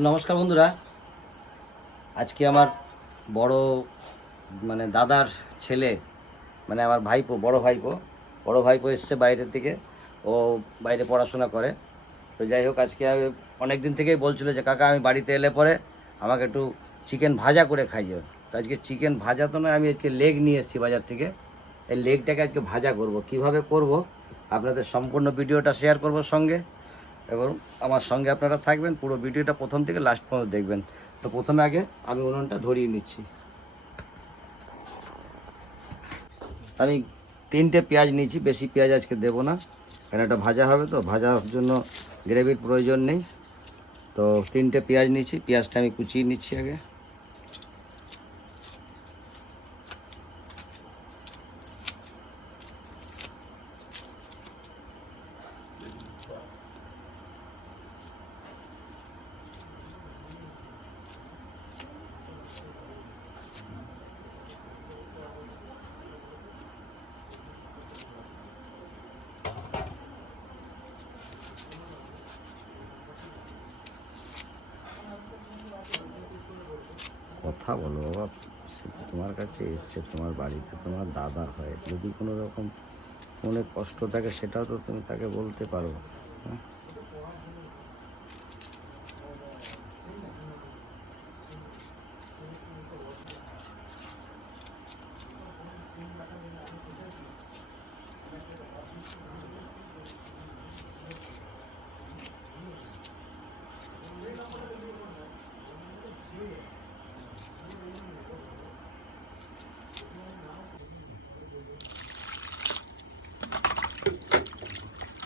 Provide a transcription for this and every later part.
নমস্কার বন্ধুরা। আজকে আমার বড় মানে দাদার ছেলে মানে আমার ভাইপো, বড় ভাইপো বড় ভাইপো এসছে বাইরের থেকে ও বাইরে পড়াশোনা করে। তো যাই হোক, আজকে আমি অনেক দিন থেকেই বলছিল যে, কাকা, আমি বাড়িতে এলে পরে আমাকে একটু চিকেন ভাজা করে খাই তো আজকে চিকেন ভাজা তো নয়, আমি আজকে লেগ নিয়ে এসেছি বাজার থেকে। এই লেগটাকে আজকে ভাজা করব। কীভাবে করব? আপনাদের সম্পূর্ণ ভিডিওটা শেয়ার করব সঙ্গে। এবং আমার সঙ্গে আপনারা থাকবেন, পুরো ভিডিওটা প্রথম থেকে লাস্ট পর্যন্ত দেখবেন। তো প্রথমে আগে আমি উনুনটা ধরিয়ে নিচ্ছি। আমি তিনটে পেঁয়াজ নিয়েছি, বেশি পেঁয়াজ আজকে দেবো না। কারণ এটা ভাজা হবে তো, ভাজার জন্য গ্রেভির প্রয়োজন নেই। তো তিনটে পেঁয়াজ নিয়েছি, পেঁয়াজটা আমি কুচিয়ে নিচ্ছি আগে। কথা বলো, বাবা। তোমার কাছে এসছে, তোমার বাড়িতে তোমার দাদা হয়। যদি কোনো রকম মনে কষ্ট থাকে, সেটাও তো তুমি তাকে বলতে পারো। হ্যাঁ?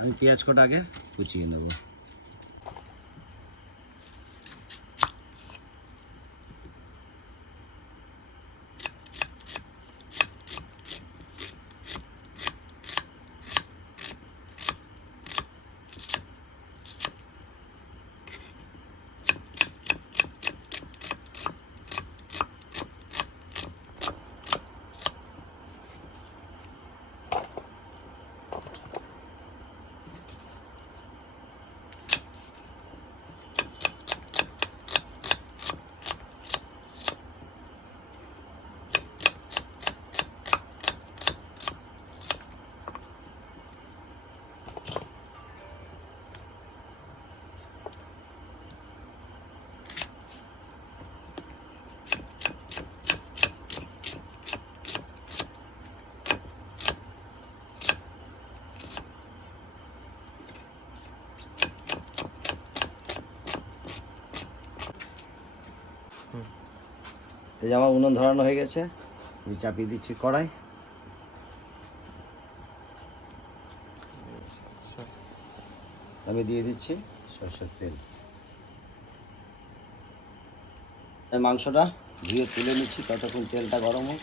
আমি পেঁয়াজ কটা আগে কুচিয়ে নেব এই যে আমার উনুন ধরানো হয়ে গেছে। আমি চাপিয়ে দিচ্ছি কড়াই। আমি দিয়ে দিচ্ছি সরষের তেল। মাংসটা ধুয়ে তুলে নিচ্ছি, ততক্ষণ তেলটা গরম হোক।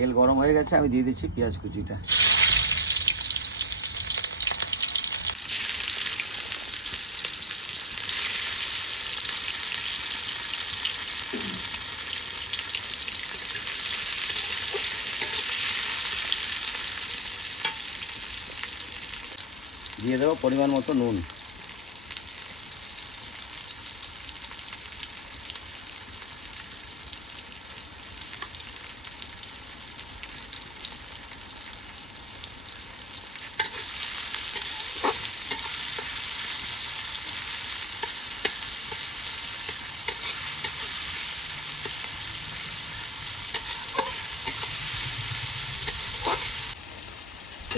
তেল গরম হয়ে গেছে আমি দিয়ে দিচ্ছি পেঁয়াজ কুচিটা। দিয়ে দেবো পরিমাণ মতো নুন।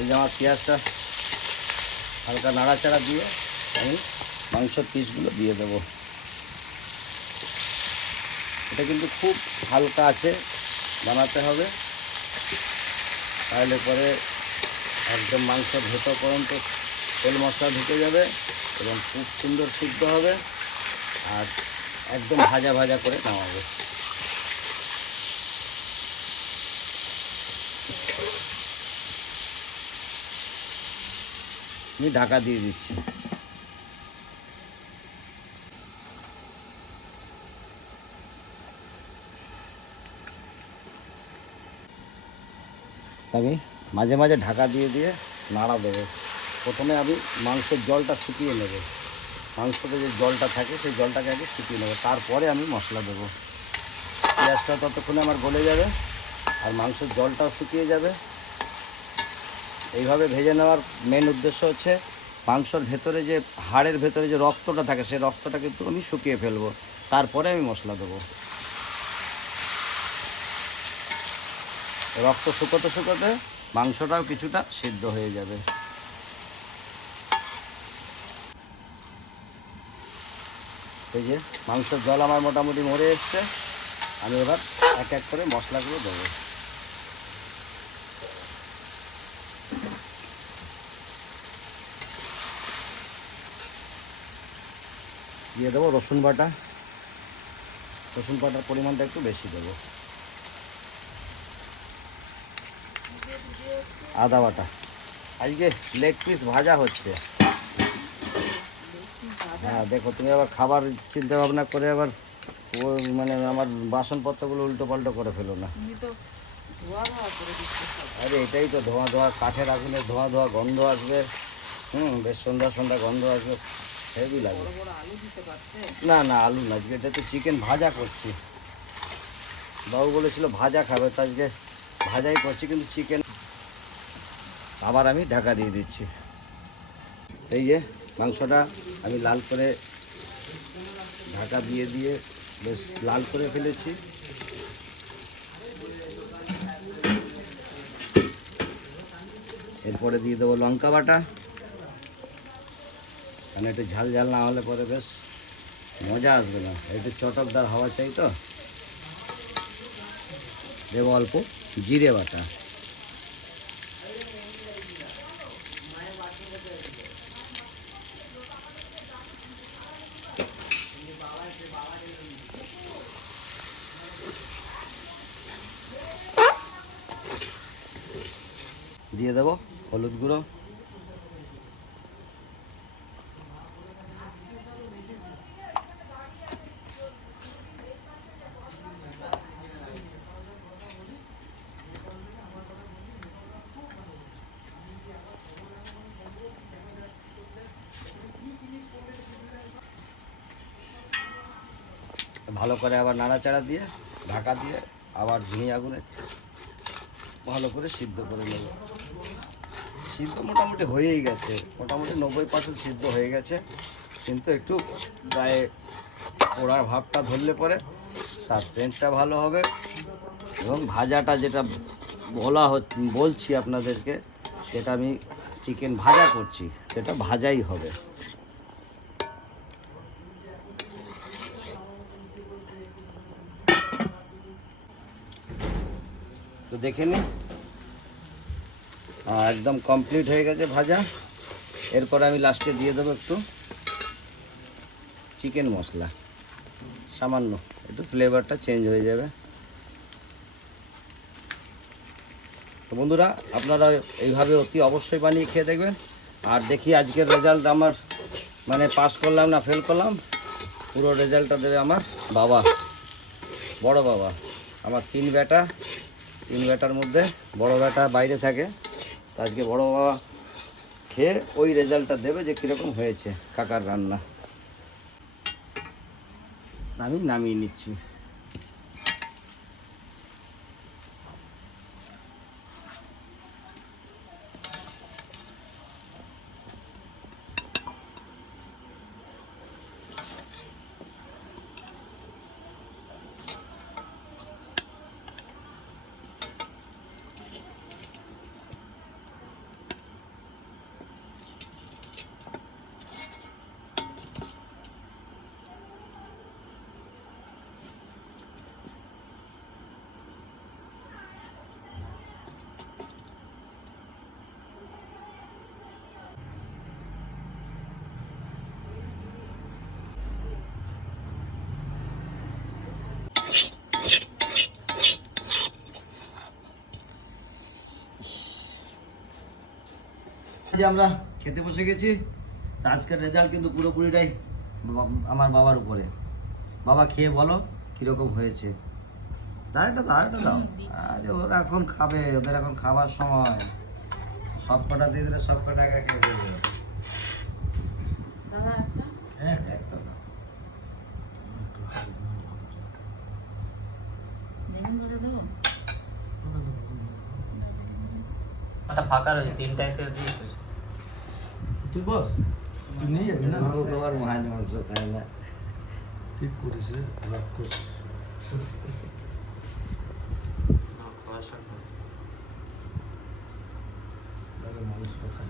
এই যে আমার পেঁয়াজটা, হালকা নাড়াচাড়া দিয়ে আমি মাংসর পিসগুলো দিয়ে দেবো। এটা কিন্তু খুব হালকা আছে, বানাতে হবে। তাহলে পরে একদম মাংস ভেতর পর্যন্ত তেল মশলা ঢুকে যাবে এবং খুব সুন্দর সিদ্ধ হবে আর একদম ভাজা ভাজা করে নামাবে আমি ঢাকা দিয়ে দিচ্ছি আমি মাঝে মাঝে ঢাকা দিয়ে দিয়ে নাড়া দেবো। প্রথমে আমি মাংসের জলটা শুকিয়ে নেব। মাংসতে যে জলটা থাকে, সেই জলটাকে আগে শুকিয়ে নেব। তারপরে আমি মশলা দেবো। পেঁয়াজটা ততক্ষণে আমার গলে যাবে আর মাংসের জলটাও শুকিয়ে যাবে। এইভাবে ভেজে নেওয়ার মেন উদ্দেশ্য হচ্ছে মাংসর ভেতরে যে হাড়ের ভেতরে যে রক্তটা থাকে, সেই রক্তটা কিন্তু আমি শুকিয়ে ফেলব। তারপরে আমি মশলা দেবো। রক্ত শুকোতে শুকোতে মাংসটাও কিছুটা সিদ্ধ হয়ে যাবে। এই যে মাংসের জল আমার মোটামুটি মরে এসছে। আমি এবার এক এক করে মশলাগুলো দেবো। দিয়ে দেবো রসুন বাটা। রসুন বাটার পরিমাণটা একটু বেশি দেবো। আদা বাটা। আজকে লেগ পিস ভাজা হচ্ছে। হ্যাঁ দেখো তুমি আবার খাবার চিন্তা ভাবনা করে আবার ও মানে আমার বাসনপত্রগুলো উল্টো পাল্টো করে ফেলো না। আরে এটাই তো ধোঁয়া ধোঁয়া কাঠের আগুনে ধোঁয়া ধোঁয়া গন্ধ আসবে। হুম বেশ সন্ধ্যা সন্ধ্যা গন্ধ আসবে। হেভি লাগবে না না আলু আজকে এটা তো চিকেন ভাজা করছি। বাবু বলেছিল ভাজা খাবে তো আজকে ভাজাই করছি কিন্তু চিকেন আবার আমি ঢাকা দিয়ে দিচ্ছি। এই যে মাংসটা আমি লাল করে ঢাকা দিয়ে দিয়ে বেশ লাল করে ফেলেছি। এরপরে দিয়ে দেবো লঙ্কা বাটা। মানে একটু ঝাল ঝাল না হলে পরে বেশ মজা আসবে না। একটু চটকদার হওয়া চাই তো। দেবো অল্প জিরে বাটা। দিয়ে দেবো হলুদ গুঁড়ো। ভালো করে আবার নাড়াচাড়া দিয়ে, ঢাকা দিয়ে আবার ঝিঙে আগুনে ভালো করে সিদ্ধ করে নেব। সিদ্ধ মোটামুটি হয়েই গেছে, মোটামুটি নব্বই পার্সেন্ট সিদ্ধ হয়ে গেছে, কিন্তু একটু গায়ে পোড়ার ভাবটা ধরলে পরে তার সেন্টটা ভালো হবে এবং ভাজাটা যেটা বলা হচ্ছে বলছি আপনাদেরকে, সেটা আমি চিকেন ভাজা করছি, সেটা ভাজাই হবে। তো দেখে আহ, একদম কমপ্লিট হয়ে গেছে ভাজা। এরপরে আমি লাস্টে দিয়ে দেবো একটু চিকেন মশলা। সামান্য একটু ফ্লেভারটা চেঞ্জ হয়ে যাবে। তো বন্ধুরা আপনারা এইভাবে অতি অবশ্যই বানিয়ে খেয়ে দেখবেন। আর দেখি আজকের রেজাল্ট আমার মানে পাস করলাম না ফেল করলাম? পুরো রেজাল্টটা দেবে আমার বাবা বড় বাবা আমার তিন বেটা। তিন বেটার মধ্যে বড় বেটা বাইরে থাকে আজকে বড় বাবা খেয়ে ওই রেজাল্টটা দেবে যে কীরকম হয়েছে কাকার রান্না। আমি নামিয়ে নিচ্ছি। যে আমরা খেতে বসে গেছি। আজকের রেজাল্ট কিন্তু পুরোপুরিটাই আমার বাবার উপরে। বাবা খেয়ে বলো কীরকম হয়েছে। দাঁড়াটা দাঁড়াটা দাও আরে ওরা এখন খাবে ওদের এখন খাবার সময়। সব কটা দিয়ে দিলে সব কটা একা খেয়ে দেবে? ফাঁকা রয়েছে তিনটা এসে দিয়েছে। তুই বস। তুই নিয়ে যাবি না? ও তোমার মাছ মাংস খায় না? ঠিক করিস রাগ করিস খাই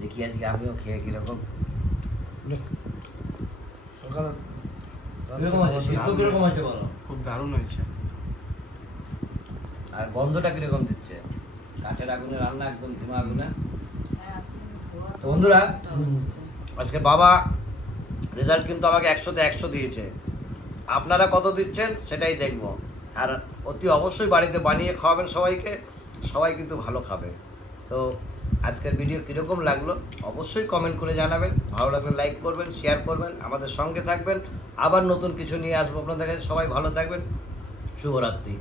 দেখি আজকে আমিও খেয়ে কীরকম। সকালে খুব দারুণ হয়েছে। আর গন্ধটা কীরকম দিচ্ছে? কাঠের আগুনে রান্না একদম ধিমা আগুনে। হ্যাঁ তো বন্ধুরা আজকে বাবা রেজাল্ট কিন্তু আমাকে একশোতে একশো দিয়েছে। আপনারা কত দিচ্ছেন সেটাই দেখব। আর অতি অবশ্যই বাড়িতে বানিয়ে খাওয়াবেন সবাইকে সবাই কিন্তু ভালো খাবে। তো আজকের ভিডিও কীরকম লাগল অবশ্যই কমেন্ট করে জানাবেন। ভালো লাগলে লাইক করবেন শেয়ার করবেন আমাদের সঙ্গে থাকবেন। আবার নতুন কিছু নিয়ে আসব আপনাদের কাছে। সবাই ভালো থাকবেন। শুভরাত্রি।